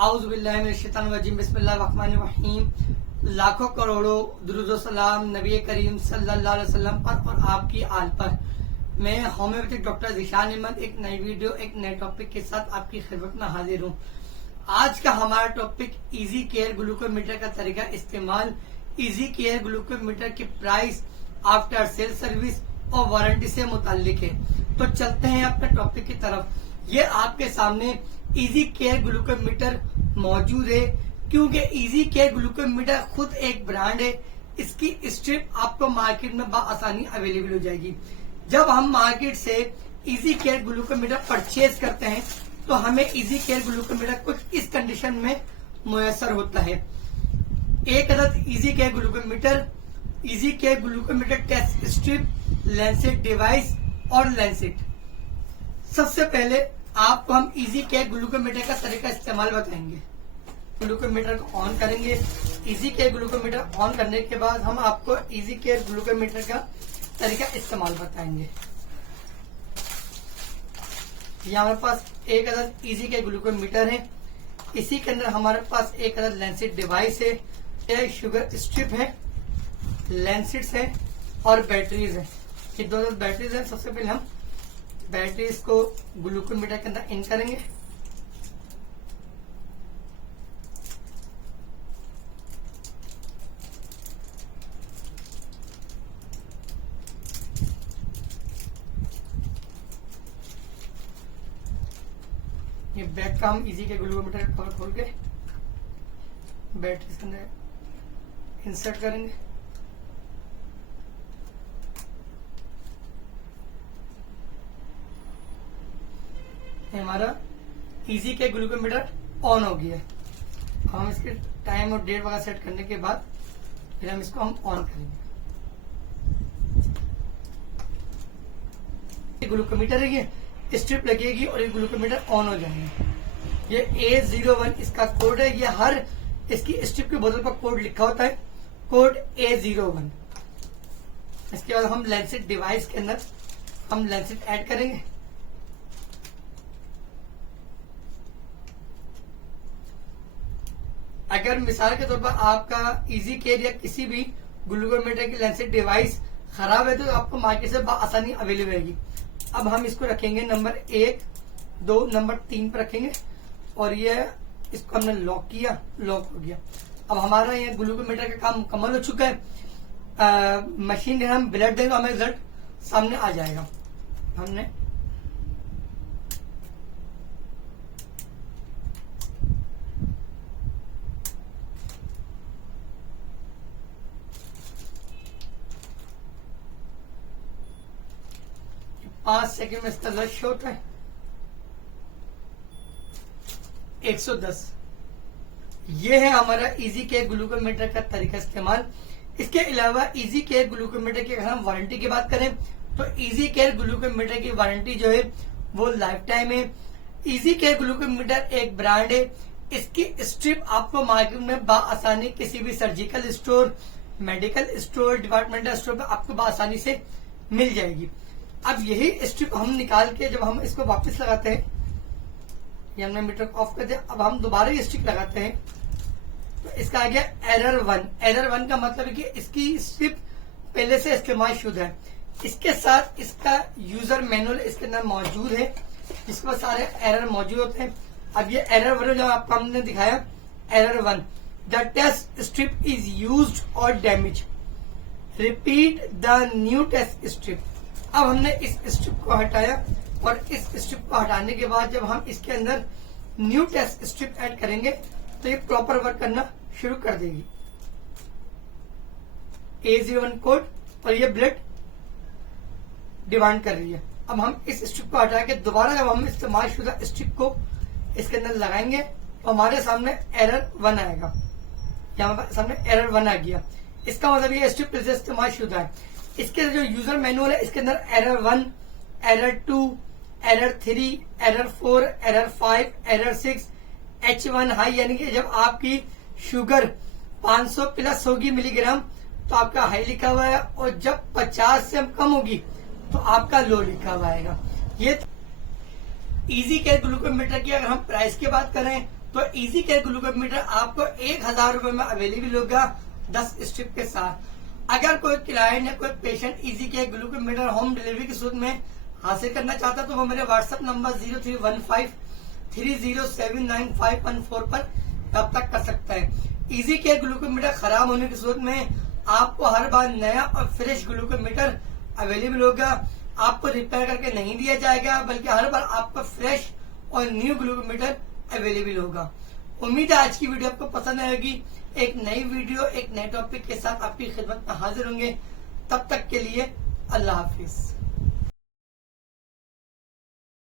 आउज़ुबिल्लाहिमिनश्शैतानिर्रजीम बिस्मिल्लाहिर्रहमानिर्रहीम। लाखों करोड़ों दुरूद सलाम नबी करीम सल्लल्लाहु अलैहि वसल्लम पर और आपकी आल पर। मैं होम्योपैथिक डॉक्टर ज़ीशान अहमद एक नई वीडियो एक नए टॉपिक के साथ आपकी खिदमत में हाजिर हूँ। आज का हमारा टॉपिक इजी केयर ग्लूकोमीटर का तरीका इस्तेमाल, इजी केयर ग्लूकोमीटर की प्राइस, आफ्टर सेल सर्विस और वारंटी से मुताल्लिक है। तो चलते हैं अपने टॉपिक की तरफ। ये आपके सामने इजी केयर ग्लूकोमीटर मौजूद है, क्योंकि इजी केयर ग्लूकोमीटर खुद एक ब्रांड है। इसकी स्ट्रिप आपको मार्केट में आसानी अवेलेबल हो जाएगी। जब हम मार्केट से इजी केयर ग्लूकोमीटर परचेज करते हैं तो हमें इजी केयर ग्लूकोमीटर कुछ इस कंडीशन में मुयसर होता है। एक अदद easy care glucometer test strip, lancet device और लैंसेट। सबसे पहले आपको हम इजी केयर ग्लूकोमीटर का तरीका इस्तेमाल बताएंगे। ग्लूकोमीटर को ऑन करेंगे। इजी केयर ग्लूकोमीटर ऑन करने के बाद हम आपको इजी केयर ग्लूकोमीटर का तरीका इस्तेमाल बताएंगे। यहाँ हमारे पास एक अदद इजी केयर ग्लूकोमीटर है। इसी के अंदर हमारे पास एक अदद लैंसेट डिवाइस है, एक शुगर स्ट्रिप है, लैंसेट्स है और बैटरीज है। ये दो बैटरीज है। सबसे पहले हम बैटरीज को ग्लूकोमीटर के अंदर इन करेंगे। ये बैक का हम इजी के ग्लूकोमीटर का कवर खोल के बैटरीज के अंदर इंसर्ट करेंगे। हमारा इजी के ग्लूकोमीटर ऑन हो गया है। हम इसके टाइम और डेट वगैरह सेट करने के बाद फिर हम इसको ऑन करेंगे। ग्लूकोमीटर है, ये स्ट्रिप लगेगी और ये ग्लूकोमीटर ऑन हो जाएंगे। ये A01 इसका कोड है। ये हर इसकी स्ट्रिप के बोतल पर कोड लिखा होता है, कोड A01। इसके बाद हम लैंसेट डिवाइस के अंदर हम लैंसेट ऐड करेंगे। अगर मिसाल के तौर पर आपका इजी केयर या किसी भी ग्लूकोमीटर की लैंसेट डिवाइस खराब है तो आपको मार्केट से आसानी अवेलेबल रहेगी। अब हम इसको रखेंगे नंबर 1, 2, नंबर 3 पर रखेंगे और ये इसको हमने लॉक किया, लॉक हो गया। अब हमारा ये ग्लूकोमीटर का काम मुकम्मल हो चुका है। मशीन के हम ब्लड देंगे, हमें रिजल्ट सामने आ जाएगा। हमने पांच सेकंड में इसका रिजल्ट शो होता है 110। ये है हमारा इजी केयर ग्लूकोमीटर का तरीका इस्तेमाल। इसके अलावा इजी केयर ग्लूकोमीटर की अगर हम वारंटी की बात करें तो इजी केयर ग्लूकोमीटर की वारंटी जो है वो लाइफ टाइम है। इजी केयर ग्लूकोमीटर एक ब्रांड है। इसकी स्ट्रिप आपको मार्केट में आसानी किसी भी surgical store, medical store, departmental store पर आपको आसानी से मिल जाएगी। अब यही स्ट्रिप हम निकाल के जब हम इसको वापस लगाते हैं, ये हमने मीटर को ऑफ कर दिया, अब हम दोबारा ये स्ट्रिप लगाते हैं तो इसका आ गया एरर 1। एरर 1 का मतलब है कि इसकी स्ट्रिप पहले से इस्तेमाल शुदा है। इसके साथ इसका यूजर मैनुअल इसके अंदर मौजूद है, जिसमें सारे एरर मौजूद होते हैं। अब ये एरर 1 जो आपको हमने दिखाया, error 1, the test strip is used और damage, repeat the new test strip. अब हमने इस स्ट्रिप को हटाया और इस स्ट्रिप को हटाने के बाद जब हम इसके अंदर न्यू टेस्ट स्ट्रिप ऐड करेंगे तो ये प्रॉपर वर्क करना शुरू कर देगी। A01 कोड और ये ब्लड डिमांड कर रही है। अब हम इस स्ट्रिप को हटा के दोबारा जब हम इस्तेमाल शुदा स्ट्रिप को इसके अंदर लगाएंगे तो हमारे सामने एरर 1 आएगा। यहाँ सामने एरर 1 आ गया। इसका मतलब ये स्ट्रिप फिर से इस्तेमाल शुदा है। इसके जो यूजर मैनुअल है इसके अंदर error 1, error 2, error 3, error 4, error 5, error 6, H1 high, यानी कि जब आपकी शुगर 500 प्लस होगी मिलीग्राम तो आपका हाई लिखा हुआ है, और जब 50 से कम होगी तो आपका लो लिखा हुआ आएगा। ये इजी केयर ग्लूकोमीटर की अगर हम प्राइस की बात करें तो इजी केयर ग्लूकोमीटर आपको 1000 रुपए में अवेलेबल होगा 10 स्ट्रिप के साथ। अगर कोई क्लाइंट या कोई patient easy care glucometer home delivery की सूरत में हासिल करना चाहता है तो वो मेरे व्हाट्सएप नंबर 031530795114 पर तब तक कर सकता है। इजी केयर ग्लूकोमीटर खराब होने की सूरत में आपको हर बार नया और फ्रेश ग्लूकोमीटर अवेलेबल होगा, आपको रिपेयर करके नहीं दिया जाएगा, बल्कि हर बार आपको फ्रेश और न्यू ग्लूकोमीटर अवेलेबल होगा। उम्मीद है आज की वीडियो आपको पसंद आएगी। एक नई वीडियो एक नए टॉपिक के साथ आपकी खिदमत में हाजिर होंगे। तब तक के लिए अल्लाह हाफिज।